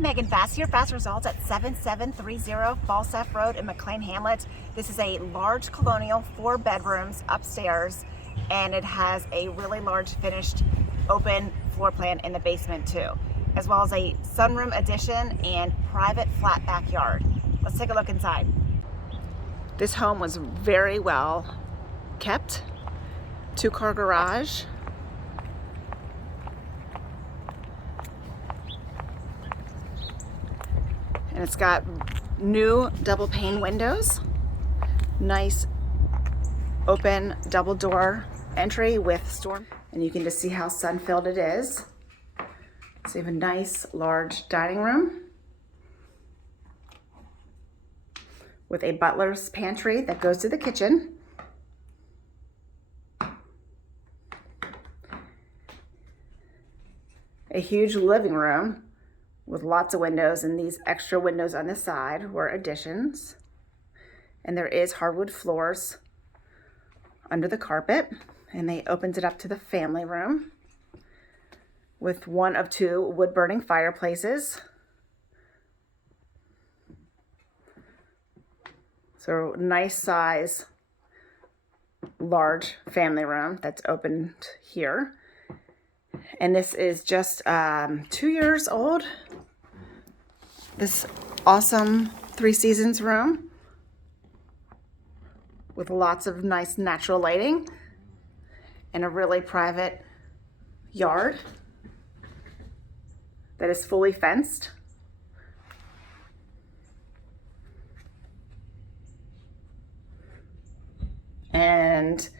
Megan Fass here, Fass Results at 7730 Falstaff Road in McLean Hamlet. This is a large colonial, 4 bedrooms upstairs, and it has a really large finished open floor plan in the basement too, as well as a sunroom addition and private flat backyard. Let's take a look inside. This home was very well kept. 2-car garage. And it's got new double pane windows, nice open double door entry with storm. And you can just see how sun-filled it is. So you have a nice large dining room with a butler's pantry that goes to the kitchen. A huge living room with lots of windows, and these extra windows on the side were additions. And there is hardwood floors under the carpet, and they opens it up to the family room with 1 of 2 wood-burning fireplaces. So nice size, large family room that's opened here. And this is just 2 years old. This awesome 3 seasons room with lots of nice natural lighting and a really private yard that is fully fenced. And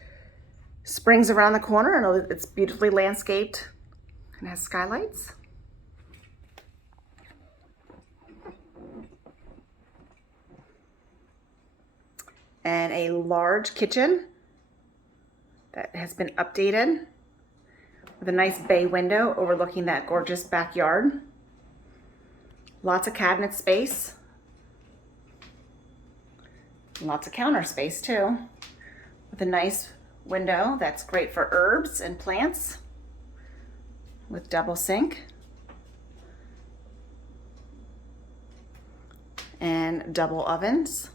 springs around the corner, and it's beautifully landscaped and has skylights. And a large kitchen that has been updated with a nice bay window overlooking that gorgeous backyard. Lots of cabinet space. Lots of counter space too, with a nice window that's great for herbs and plants with double sink and double ovens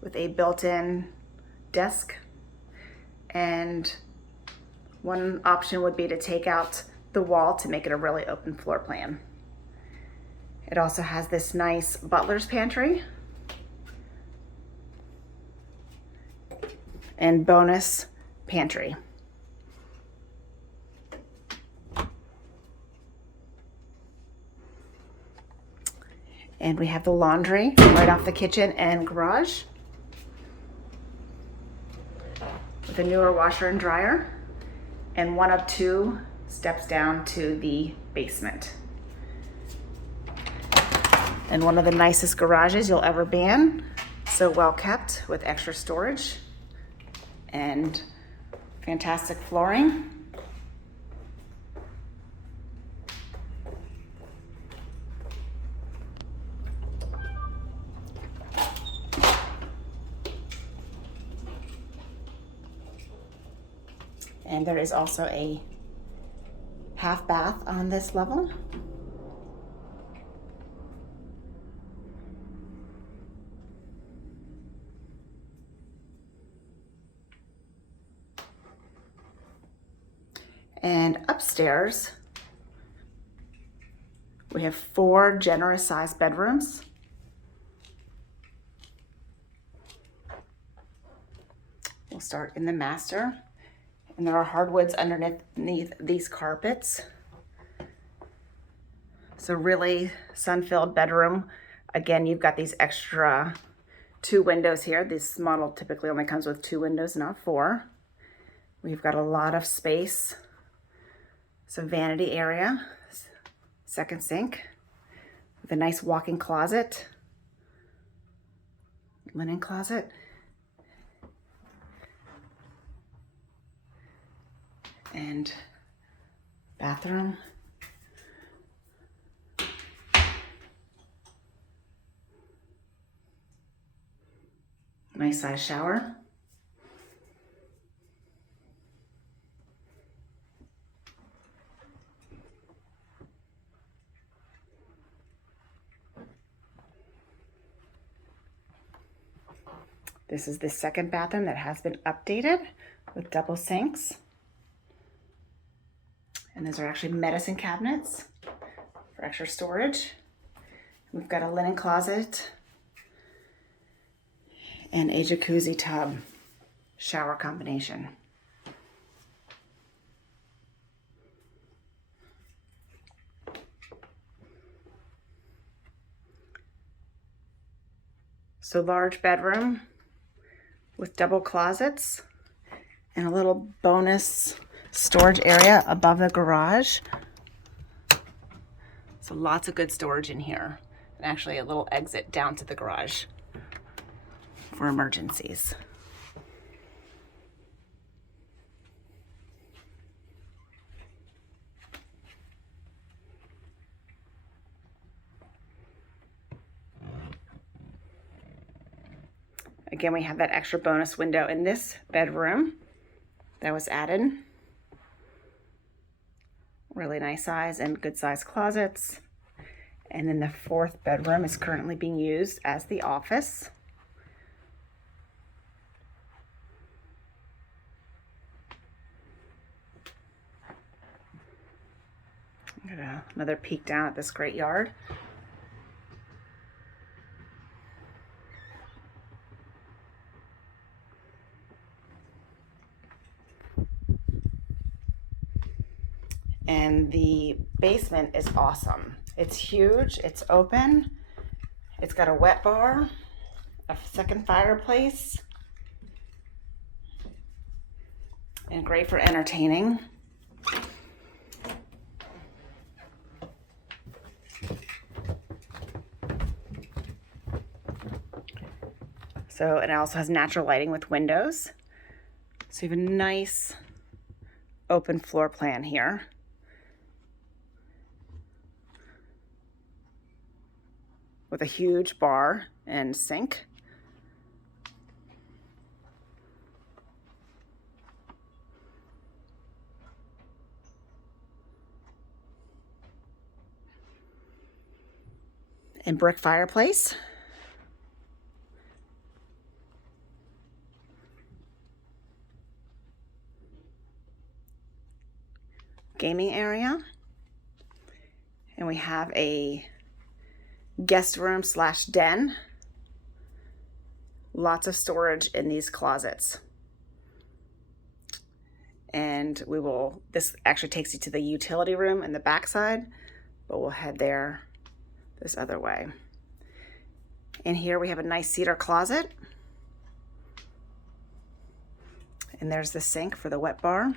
with a built-in desk. And one option would be to take out the wall to make it a really open floor plan. It also has this nice butler's pantry and bonus pantry. And we have the laundry right off the kitchen and garage with a newer washer and dryer, and 1 of 2 steps down to the basement. And one of the nicest garages you'll ever be in. So well kept with extra storage and fantastic flooring. And there is also a half bath on this level. And upstairs, we have 4 generous sized bedrooms. We'll start in the master. And there are hardwoods underneath these carpets. So really sun-filled bedroom. Again, you've got these extra 2 windows here. This model typically only comes with 2 windows, not 4. We've got a lot of space. So vanity area, second sink with a nice walk-in closet, linen closet. And bathroom. Nice size shower. This is the second bathroom that has been updated with double sinks. And those are actually medicine cabinets for extra storage. We've got a linen closet and a jacuzzi tub shower combination. So large bedroom with double closets and a little bonus storage area above the garage. So lots of good storage in here, and actually a little exit down to the garage for emergencies. Again, we have that extra bonus window in this bedroom that was added. Really nice size and good size closets. And then the fourth bedroom is currently being used as the office. Get another peek down at this great yard. And the basement is awesome. It's huge, it's open, it's got a wet bar, a second fireplace, and great for entertaining. So it also has natural lighting with windows. So you have a nice open floor plan here. With a huge bar and sink. And brick fireplace. Gaming area. And we have a guest room / den. Lots of storage in these closets. And this actually takes you to the utility room in the backside, but we'll head there this other way. In here we have a nice cedar closet. And there's the sink for the wet bar.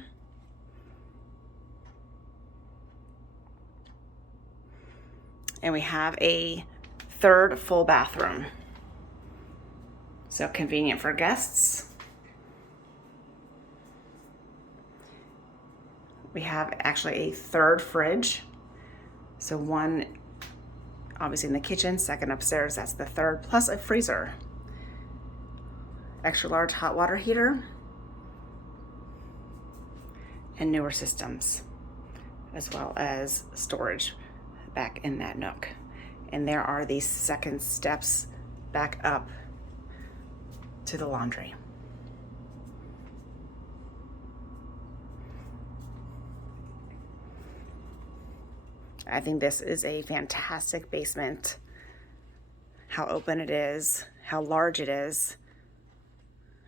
And we have a third full bathroom. So convenient for guests. We have actually a third fridge. So one obviously in the kitchen, second upstairs, that's the third, plus a freezer. Extra large hot water heater. And newer systems, as well as storage back in that nook. And there are these second steps back up to the laundry. I think this is a fantastic basement. How open it is, how large it is,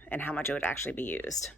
and how much it would actually be used.